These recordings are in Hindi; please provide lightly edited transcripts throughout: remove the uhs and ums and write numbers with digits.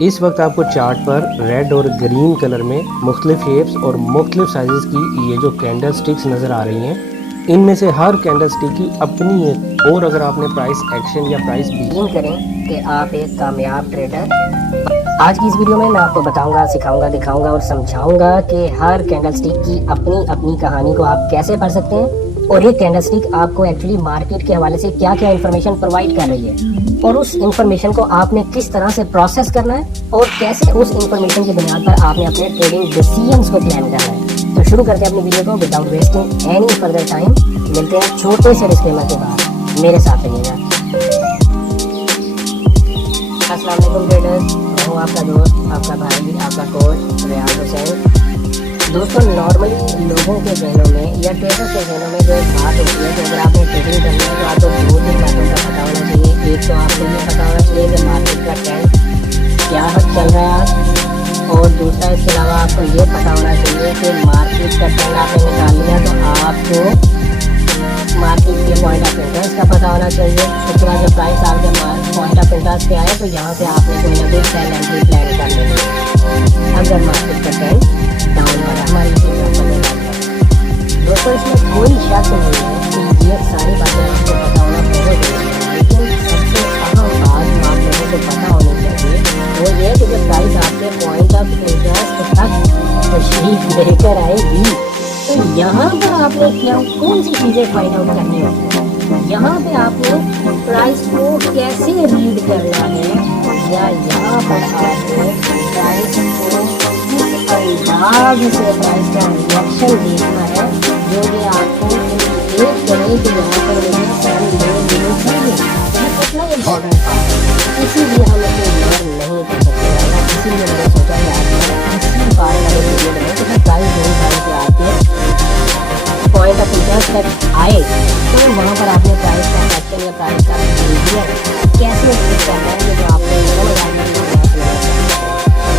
इस वक्त आपको चार्ट पर रेड और ग्रीन कलर में मुख्तलिफ शेप्स और मुख्तलिफ साइज़ की ये जो कैंडल स्टिक्स नज़र आ रही हैं, इनमें से हर कैंडल स्टिक की अपनी एक, और अगर आपने प्राइस एक्शन या प्राइस यकीन करें कि आप एक कामयाब ट्रेडर। आज की इस वीडियो में मैं आपको बताऊंगा, सिखाऊंगा, दिखाऊंगा और समझाऊंगा कि हर कैंडल स्टिक की अपनी अपनी कहानी को आप कैसे पढ़ सकते हैं और ये कैंडल स्टिक आपको एक्चुअली मार्केट के हवाले से क्या क्या इन्फॉर्मेशन प्रोवाइड कर रही है और उस इन्फॉर्मेशन को आपने किस तरह से प्रोसेस करना है और कैसे उस इन्फॉर्मेशन की बुनियाद पर आपने अपने ट्रेडिंग डिसीजंस को प्लान करना है। तो शुरू करते हैं अपनी वीडियो को without wasting any further time. मिलते हैं छोटे से डिस्क्लेमर के बाद, मेरे साथ रहिएगा। अस्सलाम वालेकुम ट्रेडर्स, मैं हूँ आपका दोस्त, आपका भाई, आपका कोच रियाज हुसैन। दोस्तों, नॉर्मली लोगों के जहनों में या ट्रेडर्स के जहनों में जो एक बात होती है कि अगर आपने ट्रेडिंग करनी है तो आपको दो तीन बातों का पता होना चाहिए। एक तो आपको ये पता होना चाहिए कि मार्केट का ट्रेंड क्या चल रहा है, और दूसरा इसके अलावा आपको ये पता होना चाहिए कि मार्केट का ट्रेंड आपने निकाल लिया तो आपको मार्केट के पॉइंट ऑफ इंटरेस्ट का पता होना चाहिए। उसके बाद जब प्राइस आपके पॉइंट ऑफ इंटरेस्ट पे आए तो यहाँ से आपने कोई ना कोई सेल एंट्री प्लान कर लेनी है अगर मार्केट का ट्रेंड डाउन पर हमारी दोस्तों। इसमें कोई शक नहीं है कि ये सारी बातें आपको पता होना बहुत जरूरी है, लेकिन सबसे अहम बात आप लोगों को पता होनी चाहिए वो ये कि जब प्राइस आपके पॉइंट ऑफ इंटरेस्ट तक तशरीफ लेकर आएगी तो यहाँ पर आपने क्या कौन सी चीज़ें फाइंड आउट करनी होती है। यहाँ पे आपने प्राइस को कैसे रीड करना है या यहाँ पर आपने प्राइस को किस अंदाज से प्राइस का रिएक्शन देखना है जो कि आपको इंडिकेट करे कि यहाँ पर मुझे सेल लेनी चाहिए। कितना इम्पोर्टेंट है, इसीलिए हम इसे इग्नोर नहीं कर सकते। इसीलिए मैंने सोचा कि आज इसी बारे वाले वीडियो में कि प्राइस मेरी भाई के आके पॉइंट ऑफ इंटरेस्ट तक आए तो वहाँ पर आपने प्राइस का एक्शन या प्राइस का बिहेवियर कैसे रीड करना है जो आपको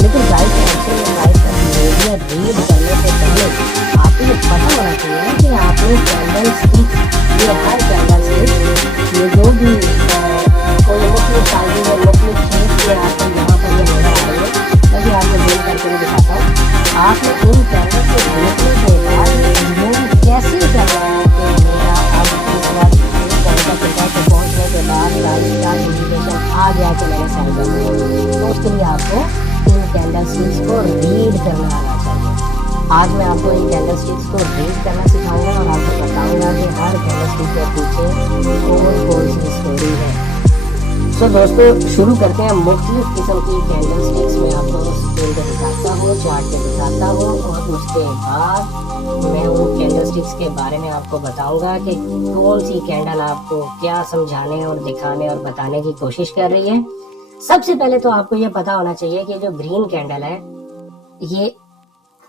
लेकिन प्राइस का एक्शन या प्राइस का बिहेवियर रीड करने से पहले आपको ये पता होना चाहिए कि आपने कैंडल स्टिक, ये हर कैंडल स्टिक, ये जो भी कोई मुख्तलिफ साइज़ और मुख्तलिफ शेप के आपको यहाँ पर ये नजर आ रही है, तभी आपको जूम करके दिखाता हूँ। आपने इन कैंडल को देखने के बाद कैसे करना है कि मेरा अब इस बार पहुँचने के बाद प्राइस का इंडिकेशन आ गया कि मैंने सेल करना है, तो उसके लिए आपको इन कैंडल स्टिक्स को रीड करना आना चाहिए। आज मैं आपको इन कैंडल स्टिक्स को रीड करना सिखाऊंगा और आपको बताऊंगा कि हर कैंडल स्टिक के पीछे कौन सी स्टोरी है। तो दोस्तों, शुरू करते हैं। मुख्तलिफ किस्म की कैंडल स्टिक्स मैं आपको स्क्रीन पर दिखाता हूँ, चार्ट पे दिखाता हूँ, और उसके बाद मैं उन कैंडल स्टिक्स के बारे में आपको बताऊंगा कि कौन सी कैंडल आपको क्या समझाने और दिखाने और बताने की कोशिश कर रही है। सबसे पहले तो आपको ये पता होना चाहिए कि जो ग्रीन कैंडल है ये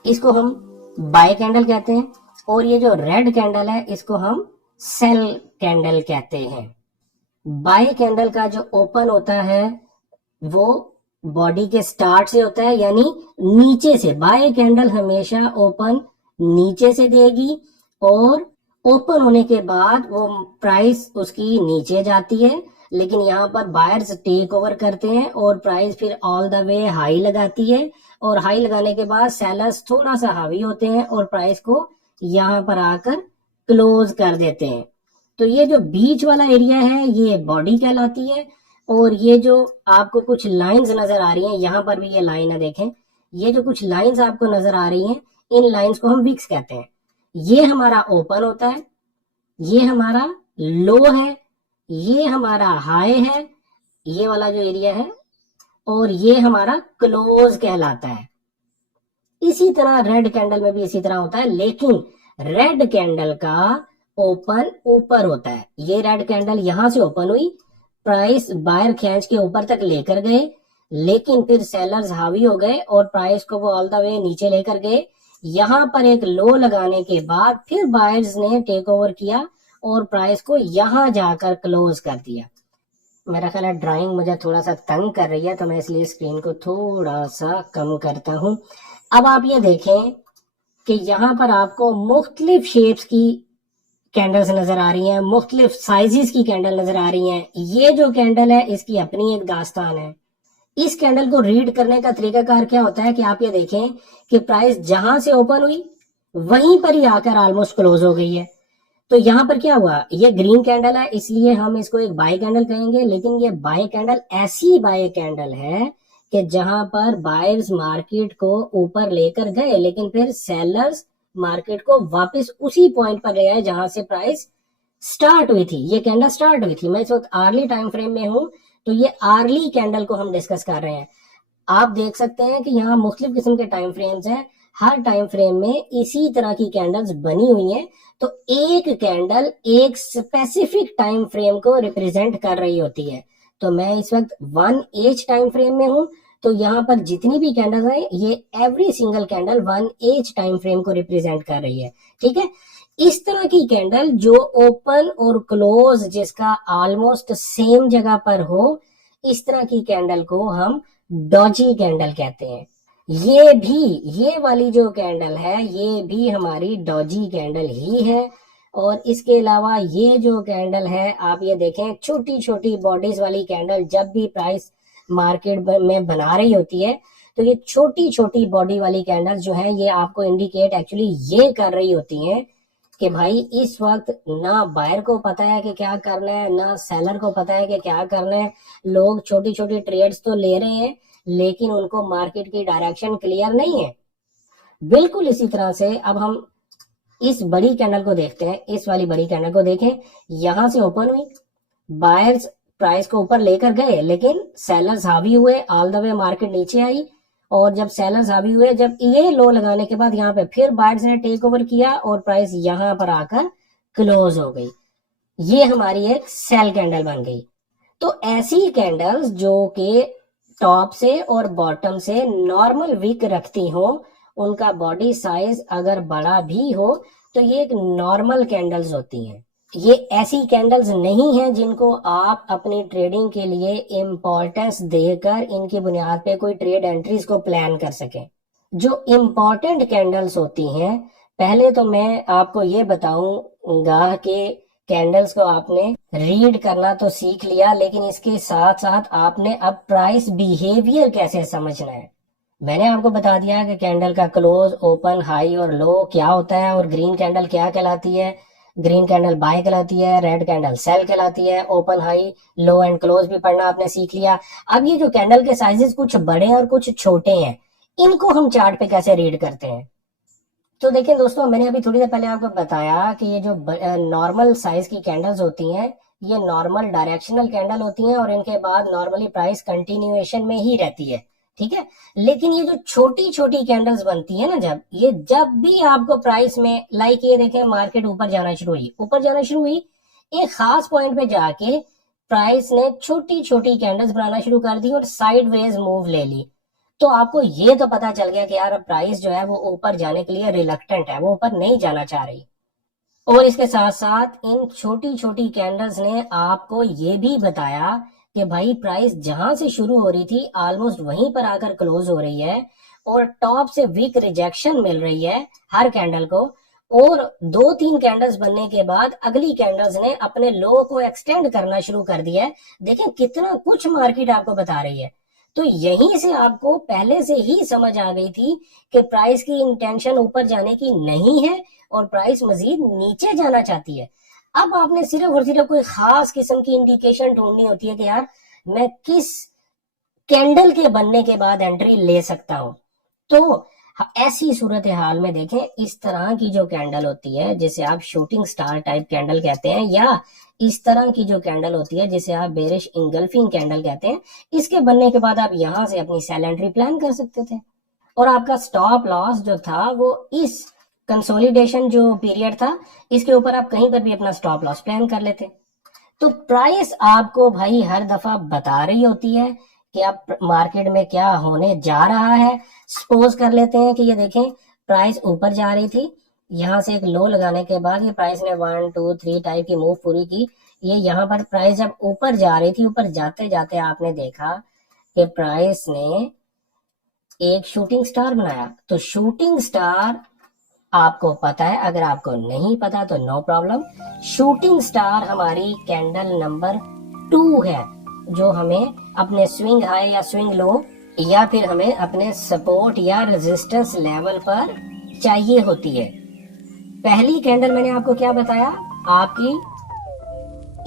इसको हम बाय कैंडल कहते हैं, और ये जो रेड कैंडल है इसको हम सेल कैंडल कहते हैं। बाय कैंडल का जो ओपन होता है वो बॉडी के स्टार्ट से होता है, यानी नीचे से। बाय कैंडल हमेशा ओपन नीचे से देगी और ओपन होने के बाद वो प्राइस उसकी नीचे जाती है, लेकिन यहाँ पर बायर्स टेक ओवर करते हैं और प्राइस फिर ऑल द वे हाई लगाती है, और हाई लगाने के बाद सेलर्स थोड़ा सा हावी होते हैं और प्राइस को यहाँ पर आकर क्लोज कर देते हैं। तो ये जो बीच वाला एरिया है ये बॉडी कहलाती है, और ये जो आपको कुछ लाइंस नजर आ रही हैं, यहाँ पर भी ये लाइन है, देखें ये जो कुछ लाइंस आपको नजर आ रही हैं इन लाइंस को हम विक्स कहते हैं। ये हमारा ओपन होता है, ये हमारा लो है, ये हमारा हाई है, ये वाला जो एरिया है, और ये हमारा क्लोज कहलाता है। इसी तरह रेड कैंडल में भी इसी तरह होता है, लेकिन रेड कैंडल का ओपन ऊपर होता है। ये रेड कैंडल यहां से ओपन हुई, प्राइस बायर खींच के ऊपर तक लेकर गए, लेकिन फिर सेलर्स हावी हो गए और प्राइस को वो ऑल द वे नीचे लेकर गए। यहाँ पर एक लो लगाने के बाद फिर बायर्स ने टेक ओवर किया और प्राइस को यहाँ जाकर क्लोज कर दिया। मेरा ख्याल है ड्राइंग मुझे थोड़ा सा तंग कर रही है, तो मैं इसलिए स्क्रीन को थोड़ा सा कम करता हूँ। अब आप ये देखें कि यहाँ पर आपको मुख्तलिफ शेप्स की कैंडल्स नजर आ रही हैं, मुख्तलिफ साइजेस की कैंडल नजर आ रही हैं। ये जो कैंडल है इसकी अपनी एक दास्तान है, इस कैंडल को रीड करने का तरीकाकार क्या होता है कि आप ये देखें कि प्राइस जहां से ओपन हुई वहीं पर ही आकर ऑलमोस्ट क्लोज हो गई है। तो यहां पर क्या हुआ, ये ग्रीन कैंडल है इसलिए हम इसको एक बाय कैंडल कहेंगे, लेकिन ये बाय कैंडल ऐसी बाय कैंडल है कि जहां पर बायर्स मार्केट को ऊपर लेकर गए लेकिन फिर सेलर्स मार्केट को वापस उसी पॉइंट पर ले आए जहां से प्राइस स्टार्ट हुई थी। ये कैंडल स्टार्ट हुई थी, मैं इस वक्त आर्ली टाइम फ्रेम में हूं, तो ये आर्ली कैंडल को हम डिस्कस कर रहे हैं। आप देख सकते हैं कि यहाँ मुख्तलिफ किस्म के टाइम फ्रेम्स हैं, हर टाइम फ्रेम में इसी तरह की कैंडल्स बनी हुई हैं। तो एक कैंडल एक स्पेसिफिक टाइम फ्रेम को रिप्रेजेंट कर रही होती है। तो मैं इस वक्त 1H टाइम फ्रेम में हूं, तो यहाँ पर जितनी भी कैंडल्स हैं ये every single candle 1H time frame को रिप्रेजेंट कर रही है। ठीक है, इस तरह की कैंडल जो ओपन और क्लोज जिसका ऑलमोस्ट सेम जगह पर हो, इस तरह की कैंडल को हम डॉजी कैंडल कहते हैं। ये वाली जो कैंडल है ये भी हमारी डॉजी कैंडल ही है। और इसके अलावा ये जो कैंडल है आप ये देखें, छोटी छोटी बॉडीज वाली कैंडल जब भी प्राइस मार्केट में बना रही होती है तो ये छोटी छोटी बॉडी वाली कैंडल जो है ये आपको इंडिकेट एक्चुअली ये कर रही होती हैं कि भाई इस वक्त ना बायर को पता है कि क्या करना है, ना सेलर को पता है कि क्या करना है। लोग छोटी छोटी ट्रेड्स तो ले रहे हैं लेकिन उनको मार्केट की डायरेक्शन क्लियर नहीं है। बिल्कुल इसी तरह से अब हम इस बड़ी कैंडल को देखते हैं, इस वाली बड़ी कैंडल को देखें, यहां से ओपन हुई, बायर्स प्राइस को ऊपर लेकर गए लेकिन सेलर्स हावी हुए, ऑल द वे मार्केट नीचे आई। और जब सेलर्स हावी हुए, जब ये लो लगाने के बाद यहाँ पे फिर बायर्स ने टेक ओवर किया और प्राइस यहाँ पर आकर क्लोज हो गई। ये हमारी एक सेल कैंडल बन गई। तो ऐसी कैंडल्स जो कि टॉप से और बॉटम से नॉर्मल विक रखती हो, उनका बॉडी साइज अगर बड़ा भी हो तो ये एक नॉर्मल कैंडल्स होती हैं। ये ऐसी कैंडल्स नहीं है जिनको आप अपनी ट्रेडिंग के लिए इम्पोर्टेंस देकर इनकी बुनियाद पे कोई ट्रेड एंट्रीज को प्लान कर सके। जो इम्पोर्टेंट कैंडल्स होती हैं, पहले तो मैं आपको ये बताऊंगा कि कैंडल्स को आपने रीड करना तो सीख लिया, लेकिन इसके साथ साथ आपने अब प्राइस बिहेवियर कैसे समझना है। मैंने आपको बता दिया कि कैंडल का क्लोज, ओपन, हाई और लो क्या होता है, और ग्रीन कैंडल क्या कहलाती है। ग्रीन कैंडल बाय कहलाती है, रेड कैंडल सेल कहलाती है, open, high, low and close भी पढ़ना आपने सीख लिया। अब ये जो कैंडल के साइजेस कुछ बड़े और कुछ छोटे हैं, इनको हम चार्ट पे कैसे रीड करते हैं। तो देखिए दोस्तों, मैंने अभी थोड़ी देर पहले आपको बताया कि ये जो नॉर्मल साइज की कैंडल्स होती हैं ये नॉर्मल डायरेक्शनल कैंडल होती हैं और इनके बाद नॉर्मली प्राइस कंटिन्यूएशन में ही रहती है। ठीक है, लेकिन ये जो छोटी छोटी कैंडल्स बनती है ना, जब भी आपको प्राइस में, लाइक ये देखें, मार्केट ऊपर जाना शुरू हुई, एक खास पॉइंट पे जाके प्राइस ने छोटी छोटी कैंडल्स बनाना शुरू कर दी और साइडवेज मूव ले ली। तो आपको ये तो पता चल गया कि यार अब प्राइस जो है वो ऊपर जाने के लिए रिलक्टेंट है, वो ऊपर नहीं जाना चाह रही। और इसके साथ साथ इन छोटी छोटी कैंडल्स ने आपको ये भी बताया कि भाई प्राइस जहां से शुरू हो रही थी ऑलमोस्ट वहीं पर आकर क्लोज हो रही है और टॉप से वीक रिजेक्शन मिल रही है हर कैंडल को। और 2-3 कैंडल्स बनने के बाद अगली कैंडल्स ने अपने लो को एक्सटेंड करना शुरू कर दिया है। देखें कितना कुछ मार्केट आपको बता रही है। तो यहीं से आपको पहले से ही समझ आ गई थी कि प्राइस की इंटेंशन ऊपर जाने की नहीं है और प्राइस मजीद नीचे जाना चाहती है। अब आपने सिर्फ और सिर्फ कोई खास किस्म की इंडिकेशन ढूंढनी होती है कि यार मैं किस कैंडल के बनने के बाद एंट्री ले सकता हूं। तो ऐसी सूरत हाल में देखें, इस तरह की जो कैंडल होती है जिसे आप शूटिंग स्टार टाइप कैंडल कहते हैं, या इस तरह की जो कैंडल होती है जिसे आप बेरिश इंगल्फिंग कैंडल कहते हैं, इसके बनने के बाद आप यहां से अपनी सेल एंट्री प्लान कर सकते थे और आपका स्टॉप लॉस जो था वो इस कंसोलिडेशन जो पीरियड था इसके ऊपर आप कहीं पर भी अपना स्टॉप लॉस प्लान कर लेते। तो प्राइस आपको भाई हर दफा बता रही होती है कि आप मार्केट में क्या होने जा रहा है। सपोज कर लेते हैं कि ये देखें प्राइस ऊपर जा रही थी, यहाँ से एक लो लगाने के बाद ये प्राइस ने 1 2 3 टाइप की मूव पूरी की। ये यहाँ पर प्राइस जब ऊपर जा रही थी, ऊपर जाते जाते आपने देखा कि प्राइस ने एक शूटिंग स्टार बनाया। तो शूटिंग स्टार आपको पता है, अगर आपको नहीं पता तो नो प्रॉब्लम। शूटिंग स्टार हमारी कैंडल नंबर 2 है। जो हमें अपने स्विंग हाई या स्विंग लो या फिर हमें अपने सपोर्ट या रेजिस्टेंस लेवल पर चाहिए होती है। पहली कैंडल मैंने आपको क्या बताया, आपकी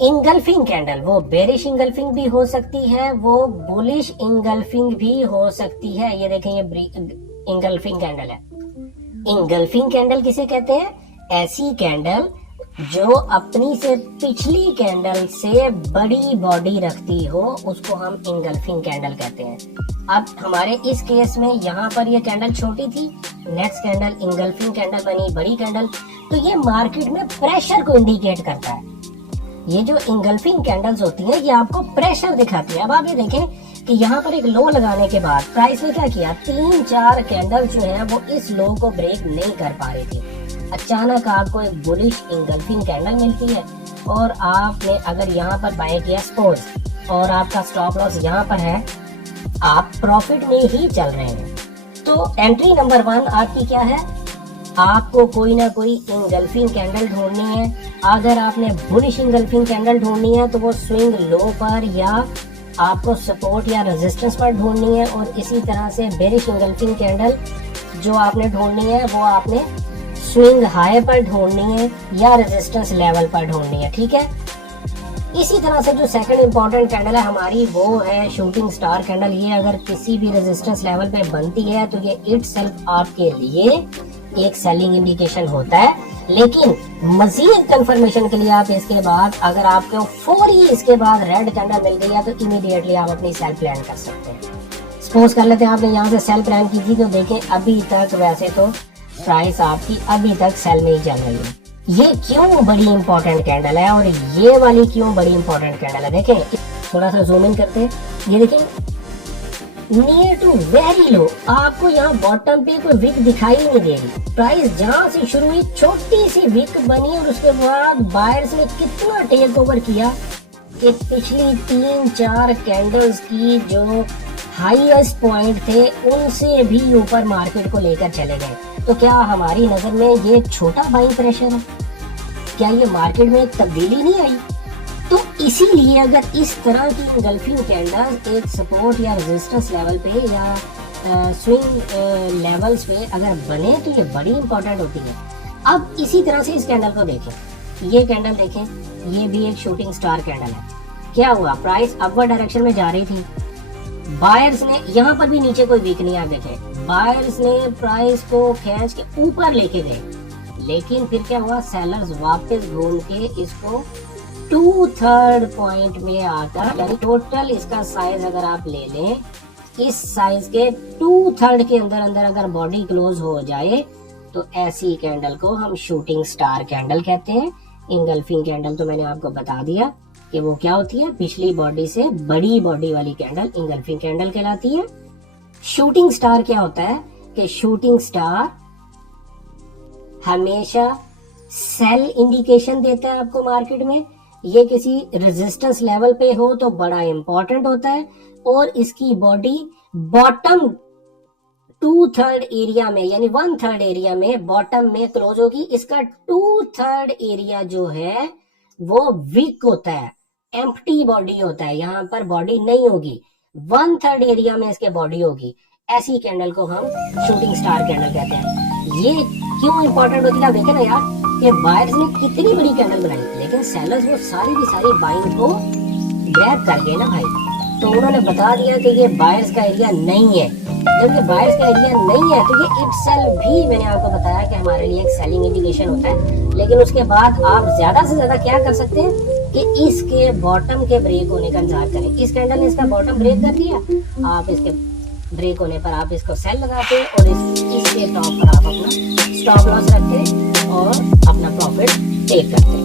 इंगल्फिंग कैंडल, वो बेरिश इंगल्फिंग भी हो सकती है, वो बुलिश इंगल्फिंग भी हो सकती है। ये देखें, ये इंगल्फिंग कैंडल है। इंगल्फिंग कैंडल किसे कहते हैं? ऐसी कैंडल जो अपनी से पिछली कैंडल से बड़ी बॉडी रखती हो, उसको हम इंगल्फिंग कैंडल कहते हैं। अब हमारे इस केस में यहाँ पर ये कैंडल छोटी थी, नेक्स्ट कैंडल इंगल्फिंग कैंडल बनी बड़ी कैंडल, तो ये मार्केट में प्रेशर को इंडिकेट करता है। ये जो इंगल्फिंग कैंडल्स होती हैं ये आपको प्रेशर दिखाती है। अब आप ये देखें कि यहाँ पर एक लो लगाने के बाद प्राइस ने क्या किया, 3-4 कैंडल जो है वो इस लो को ब्रेक नहीं कर पा रही थी। अचानक आपको एक बुलिश इंगल्फिंग कैंडल मिलती है और आपने अगर यहाँ पर बाय किया सपोज, और आपका स्टॉप लॉस यहाँ पर है, आप प्रॉफिट में ही चल रहे हैं, तो एंट्री नंबर 1 आपकी क्या है, आपको कोई ना कोई इंगल्फिंग कैंडल ढूंढनी है। अगर आपने बुलिश इंगल्फिंग कैंडल ढूंढनी है तो वो स्विंग लो पर या आपको सपोर्ट या रेजिस्टेंस पर ढूंढनी है, और इसी तरह से बेरिश इंगल्फिंग कैंडल जो आपने ढूंढनी है वो आपने स्विंग हाई पर ढूंढनी है या रेजिस्टेंस लेवल पर ढूंढनी है। ठीक है, इसी तरह से जो सेकंड इंपॉर्टेंट कैंडल है हमारी वो है शूटिंग स्टार कैंडल। ये अगर किसी भी रेजिस्टेंस लेवल पे बनती है तो ये इटसेल्फ आपके लिए एक सेलिंग इंडिकेशन होता है, लेकिन मजीद कंफर्मेशन के लिए आप इसके बाद अगर आपको फौरी इसके बाद रेड कैंडल मिल गई है तो इमीडिएटली आप अपनी सेल प्लान कर सकते हैं। सपोज कर लेते हैं आपने यहाँ से सेल प्लान की थी, तो देखें अभी तक वैसे तो प्राइस आपकी अभी तक सेल में ही चल रही है। ये क्यों बड़ी इंपॉर्टेंट कैंडल है और ये वाली क्यों बड़ी इंपॉर्टेंट कैंडल है, देखें थोड़ा सा जूम इन करते हैं। ये देखें नियर टू वेरी लो, आपको यहाँ बॉटम पे कोई विक दिखाई नहीं दे रही। प्राइस जहां से शुरू हुई छोटी सी विक बनी और उसके बाद बायर्स ने कितना टेक ओवर किया कि पिछली 3-4 कैंडल्स की जो हाईएस्ट पॉइंट थे उनसे भी ऊपर मार्केट को लेकर चले गए। तो क्या हमारी नजर में ये छोटा बाइंग प्रेशर है? क्या ये मार्केट में एक तब्दीली नहीं आई? तो इसीलिए अगर इस तरह की इंगल्फिंग कैंडल एक सपोर्ट या रेजिस्टेंस लेवल पे या स्विंग लेवल्स पे अगर बने तो ये बड़ी इंपॉर्टेंट होती है। अब इसी तरह से इस कैंडल को देखें, ये कैंडल देखें, ये भी एक शूटिंग स्टार कैंडल है। क्या हुआ, प्राइस अपवर्ड डायरेक्शन में जा रही थी, बायर्स ने यहाँ पर भी नीचे कोई वीक नहीं, आप देखें बायर्स ने प्राइस को खींच के ऊपर लेके गए, लेकिन फिर क्या हुआ, सेलर्स वापस घूम के इसको 2/3 पॉइंट में आकर, यानी टोटल इसका साइज अगर आप ले लें, इस साइज के 2/3 के अंदर अगर बॉडी क्लोज हो जाए तो ऐसी कैंडल को हम शूटिंग स्टार कैंडल कहते हैं। इंगल्फिंग कैंडल तो मैंने आपको बता दिया कि वो क्या होती है, पिछली बॉडी से बड़ी बॉडी वाली कैंडल इंगल्फिंग कैंडल कहलाती है। शूटिंग स्टार क्या होता है कि शूटिंग स्टार हमेशा सेल इंडिकेशन देता है आपको मार्केट में। ये किसी रेजिस्टेंस लेवल पे हो तो बड़ा इंपॉर्टेंट होता है, और इसकी बॉडी बॉटम 2/3 एरिया में यानी 1/3 एरिया में बॉटम में क्लोज होगी। इसका 2/3 एरिया जो है वो वीक होता है, एम्प्टी बॉडी होता है, यहाँ पर बॉडी नहीं होगी, 1/3 एरिया में इसके बॉडी होगी। ऐसी कैंडल को हम शूटिंग स्टार कैंडल कहते हैं। ये क्यों इंपॉर्टेंट होती है, देखे ना यार कि बायर्स ने कितनी बड़ी कैंडल बनाई, लेकिन सेलर्स वो सारी की सारी बाइंग को ग्रैब कर गए ना भाई, तो उन्होंने बता दिया कि ये बायर्स का एरिया नहीं है। जबकि बायर्स का एरिया नहीं है तो ये इटसेल्फ भी, मैंने आपको बताया कि हमारे लिए एक सेलिंग इंडिकेशन होता है, लेकिन उसके बाद आप ज्यादा से ज्यादा क्या कर सकते हैं कि इसके बॉटम के ब्रेक होने का इंतजार करें। इस कैंडल ने इसका बॉटम ब्रेक कर दिया, आप इसके ब्रेक होने पर आप इसको सेल लगाते और इसके टॉप पर आप अपना स्टॉप लॉस रखते और अपना प्रॉफिट टेक करते।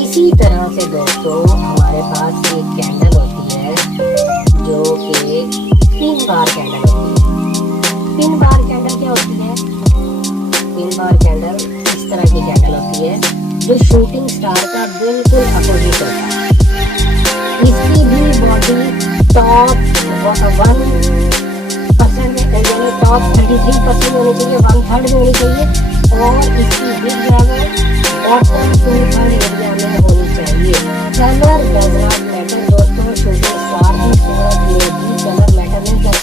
इसी तरह से दोस्तों हमारे पास एक कैंडल होती है जो कि पिन बार कैंडल होती है। पिन बार कैंडल क्या होती है, पिन बार कैंडल इस तरह की कैंडल होती है जो शूटिंग स्टार का बिल्कुल अपोजिट होता है। इसकी भी बॉडी टॉप 1% यानी टॉप 33% होनी चाहिए, 1/3 में होनी चाहिए, और इसकी बिग ड्राइवर बॉटम 2/3 एरिया में होनी चाहिए। कलर डज नॉट मैटर दोस्तों, शूटिंग स्टार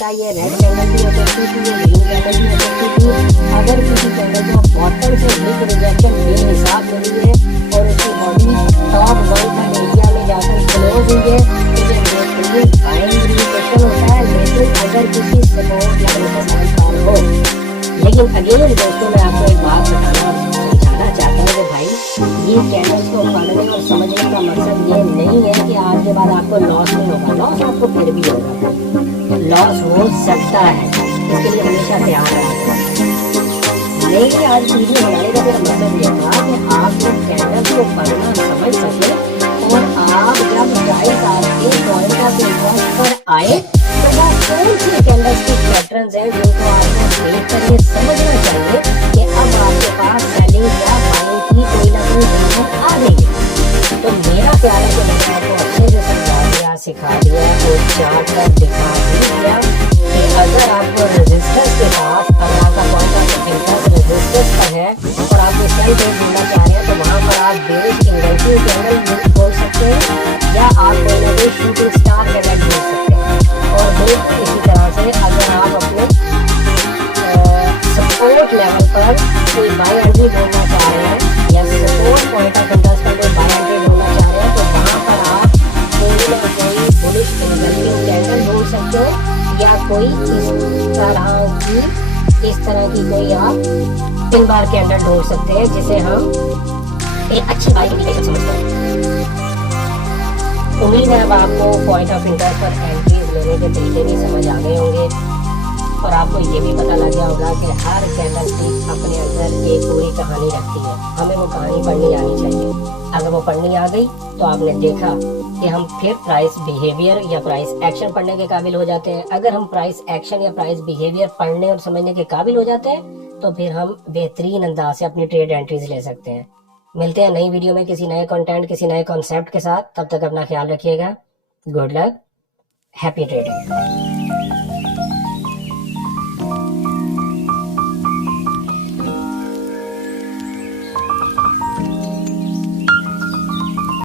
सकता है, ये रेड कैंडल भी हो सकती थी, ये ग्रीन कैंडल भी हो सकती थी। अगर किसी कैंडल को बॉटम से वीक रिजेक्शन बेहिसाब मिली है और उसकी बॉडी टॉप 1 एरिया में जाकर क्लोज हुई है तो ये बेहतरीन बाइंग इंडिकेशन होता है, लेकिन अगर किसी सपोर्ट लेवल का साइड हो। लेकिन अगेन दोस्तों मैं आपको एक बात बताना और समझाना चाहता हूँ कि भाई ये कैंडल्स को पढ़ने और समझने का मकसद ये नहीं है कि आज के बाद आपको लॉस नहीं होगा, लॉस आपको फिर भी होगा, लॉस हो सकता है, इसके लिए हमेशा तैयार रहेगा। लेकिन आज वीडियो बनाने का मेरा मकसद ये था कि आप लोग कैंडल्स को पढ़ना समझ सके और आप जब प्राइस आपके पॉइंट ऑफ इंटरेस्ट पर आए तो वो कौन सी कैंडल्स की पैटर्न्स हैं जिनको आपको देख कर ये समझना चाहिए कि अब आपके पास सेलिंग या बाइंग की कोई ना कोई हिम्मत आ गई है। तो मेरा प्यार है कि मैंने आपको अच्छे से समझा दिया, सिखा दिया और चार्ट कर दिखा भी दिया कि अगर आपको रेजिस्टेंस के पास अगर आपका पॉइंट ऑफ इंटरेस्ट रेजिस्टेंस पर है और आप सेल पे ढूंढना चाह रहे हैं तो वहाँ पर आप बेरिश इन्वेंटरी कैंडल बोल सकते हैं या आप कोई ना कोई शूटिंग स्टार कैंडल बोल सकते हैं। और बिल्कुल इसी तरह से अगर आप अपने सपोर्ट लेवल पर कोई बाय एंट्री ढूंढना चाह रहे हैं या सपोर्ट पॉइंट ऑफ इंटरेस्ट पर कोई बाय एंट्री ढूंढना चाह रहे हैं तो वहाँ पर आप कोई ना कोई बुलिश इन्वेस्टिंग कैंडल ढूंढ सकते हो या कोई इस तरह की कोई आप पिन बार कैंडल ढूंढ सकते हैं जिसे हम एक अच्छी बाइंग इंडिकेशन समझते हैं। उम्मीद है अब आपको पॉइंट ऑफ इंटरेस्ट पर एंट्रीज लेने के तरीके भी समझ आ गए होंगे और आपको ये भी पता लग गया होगा कि हर कैंडल स्टिक अपने अंदर एक पूरी कहानी रखती है, हमें वो कहानी पढ़नी आनी चाहिए। अगर वो पढ़नी आ गई तो आपने देखा कि हम फिर प्राइस बिहेवियर या प्राइस एक्शन पढ़ने के काबिल हो जाते हैं। अगर हम प्राइस एक्शन या प्राइस बिहेवियर पढ़ने और समझने के काबिल हो जाते हैं तो फिर हम बेहतरीन अंदाज से अपनी ट्रेड एंट्रीज ले सकते हैं। मिलते हैं नई वीडियो में किसी नए कंटेंट किसी नए कॉन्सेप्ट के साथ। तब तक अपना ख्याल रखिएगा। Good luck, happy trading.